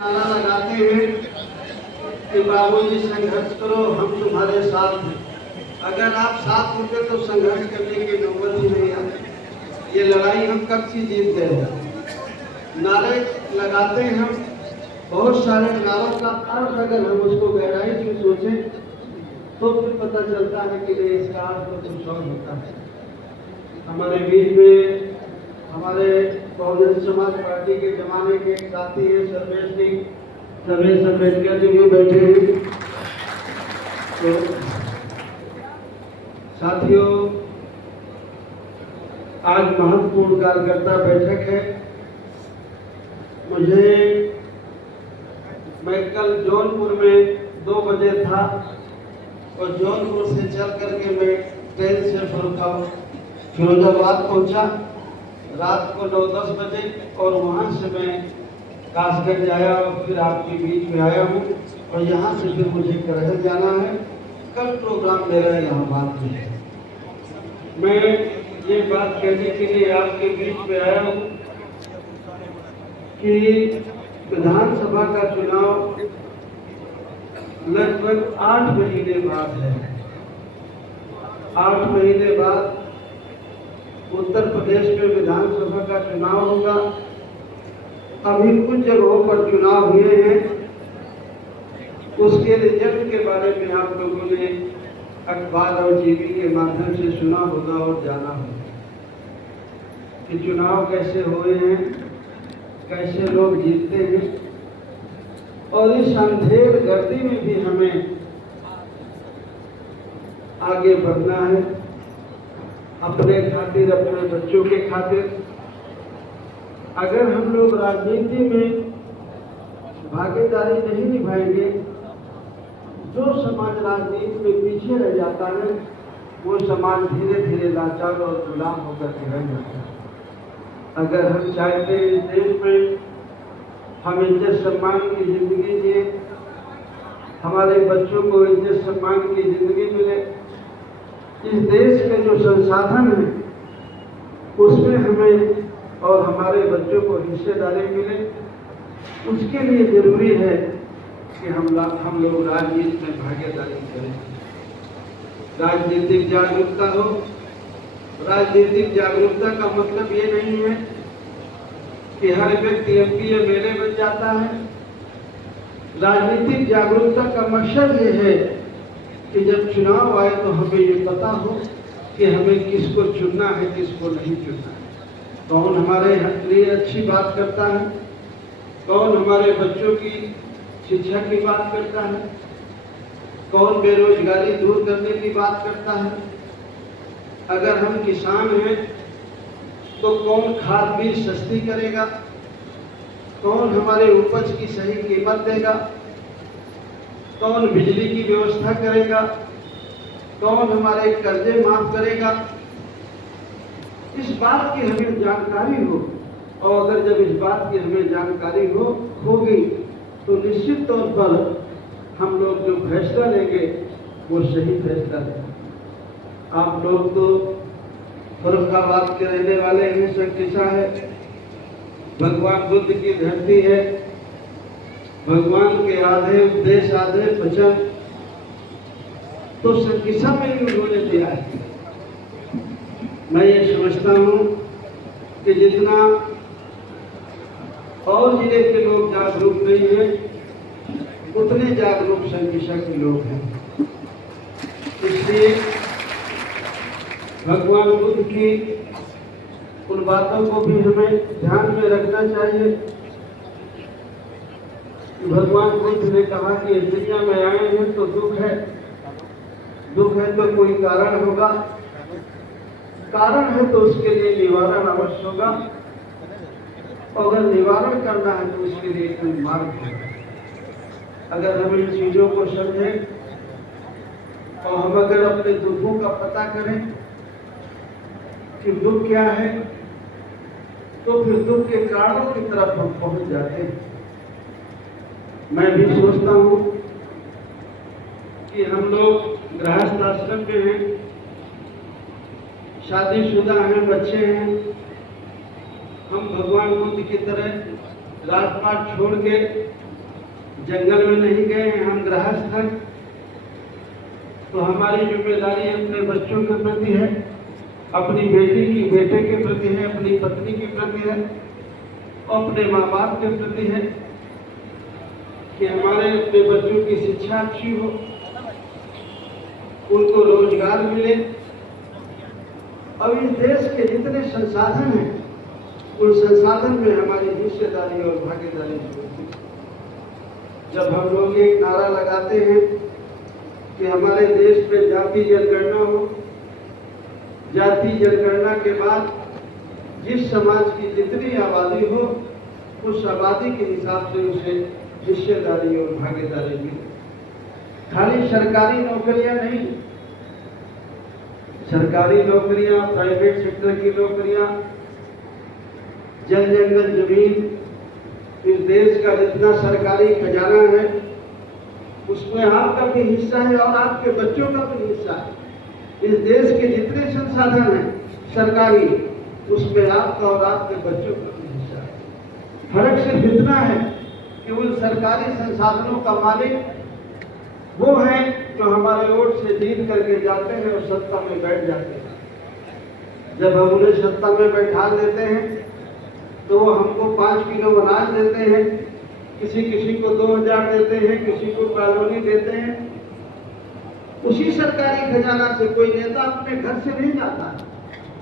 नारा लगाते हैं कि बाबूजी संघर्ष करो, हम तुम्हारे साथ हैं। अगर आप साथ होते तो संघर्ष करने की नौबत ही नहीं आती। ये लड़ाई हम कब की जीत गए हैं। नारे लगाते हैं हम, बहुत सारे नारों का अर्थ अगर हम उसको गहराई से सोचें तो फिर पता चलता है कि नहीं, इसका अर्थ तो कुछ और होता है। हमारे बीच में हमारे बहुजन समाज पार्टी के जमाने के एक साथी हैं सर्वेश अम्बेडकर जी भी बैठे हैं। तो साथियों, आज महत्वपूर्ण कार्यकर्ता बैठक है। मैं कल जौनपुर में 2 बजे था और जौनपुर से चल करके मैं ट्रेन से फिरोजाबाद पहुंचा रात को 9-10 बजे, और वहां से मैं कासगंज आया और फिर आपके बीच में आया हूँ। और यहाँ से फिर मुझे करहल जाना है। कल प्रोग्राम मेरा इलाहाबाद में है। मैं ये बात कहने के लिए आपके बीच में आया हूँ कि विधानसभा का चुनाव लगभग 8 महीने बाद है। 8 महीने बाद उत्तर प्रदेश में विधानसभा का चुनाव होगा। अभी कुछ जगहों पर चुनाव हुए हैं, उसके रिजल्ट के बारे में आप लोगों ने अखबार और टीवी के माध्यम से सुना होगा और जाना होगा कि चुनाव कैसे हुए हैं, कैसे लोग जीतते हैं। और इस अंधेर गर्दी में भी हमें आगे बढ़ना है, अपने खातिर, अपने बच्चों के खातिर। अगर हम लोग राजनीति में भागीदारी नहीं निभाएंगे, जो समाज राजनीति में पीछे रह जाता है वो समाज धीरे धीरे लाचार और गुलाम होकर के रह जाता है। अगर हम चाहते हैं इस देश में हम इज्जत सम्मान की जिंदगी जिए, हमारे बच्चों को इज्जत सम्मान की जिंदगी मिले, इस देश के जो संसाधन है उसमें हमें और हमारे बच्चों को हिस्सेदारी मिले, उसके लिए जरूरी है कि हम लोग राजनीति में भागीदारी करें, राजनीतिक जागरूकता हो। राजनीतिक जागरूकता का मतलब ये नहीं है कि हर व्यक्ति एमपी एमएलए बन जाता है। राजनीतिक जागरूकता का मकसद ये है कि जब चुनाव आए तो हमें ये पता हो कि हमें किसको चुनना है, किसको नहीं चुनना है, कौन हमारे लिए अच्छी बात करता है, कौन हमारे बच्चों की शिक्षा की बात करता है, कौन बेरोजगारी दूर करने की बात करता है। अगर हम किसान हैं तो कौन खाद बीज सस्ती करेगा, कौन हमारे उपज की सही कीमत देगा, कौन बिजली की व्यवस्था करेगा, कौन हमारे कर्जे माफ करेगा। इस बात की हमें जानकारी हो, और अगर जब इस बात की हमें जानकारी होगी तो निश्चित तौर पर हम लोग जो फैसला लेंगे वो सही फैसला लेंगे। आप लोग तो फर्रुखाबाद के रहने वाले हैं, संकिसा है, भगवान बुद्ध की धरती है, भगवान के आधे उपदेश आधे वचन तो संकिसा में ही उन्होंने दिया है। मैं ये समझता हूँ कि जितना और जिले के लोग जागरूक नहीं हैं, उतने जागरूक संकिसा के लोग हैं। इसलिए भगवान बुद्ध की उन बातों को भी हमें ध्यान में रखना चाहिए। भगवान बुद्ध ने कहा कि इस दुनिया में आए हैं तो दुख है तो कोई कारण होगा, कारण है तो उसके लिए निवारण अवश्य होगा, और अगर निवारण करना है तो उसके लिए कोई मार्ग है। अगर हम इन चीजों को समझें और हम अगर अपने दुखों का पता करें कि दुख क्या है, तो फिर दुख के कारणों की तरफ हम पहुंच जाते हैं। मैं भी सोचता हूँ कि हम लोग गृहस्थ आश्रम में हैं, शादीशुदा हैं, बच्चे हैं, हम भगवान बुद्ध की तरह राजपाट छोड़ के जंगल में नहीं गए हैं, हम गृहस्थ हैं, तो हमारी जिम्मेदारी अपने बच्चों के प्रति है, अपनी बेटे के प्रति है, अपनी पत्नी के प्रति है, अपने माँ बाप के प्रति है कि हमारे अपने बच्चों की शिक्षा अच्छी हो, उनको रोजगार मिले। अब इस देश के जितने संसाधन हैं, उन संसाधन में हमारी हिस्सेदारी और भागीदारी होती है। जब हम लोग एक नारा लगाते हैं कि हमारे देश में जाति जनगणना हो, जाति जनगणना के बाद जिस समाज की जितनी आबादी हो, उस आबादी के हिसाब से उसे हिस्सेदारी और भागीदारी मिले। खाली सरकारी नौकरियां नहीं, सरकारी नौकरियां, प्राइवेट सेक्टर की नौकरियां, जल जंगल जमीन, इस देश का जितना सरकारी खजाना है उसमें आपका भी हिस्सा है और आपके बच्चों का भी हिस्सा है। इस देश के जितने संसाधन हैं सरकारी, उसमें आपका और आपके बच्चों का भी हिस्सा है। फर्क सिर्फ इतना है कि उन सरकारी संसाधनों का मालिक वो है जो हमारे वोट से जीत करके जाते हैं और सत्ता में बैठ जाते हैं। जब हम उन्हें सत्ता में बैठा देते हैं तो वो हमको 5 किलो अनाज देते हैं, किसी को 2000 देते हैं, किसी को कॉलोनी देते हैं। उसी सरकारी खजाना से कोई नेता अपने घर से नहीं जाता।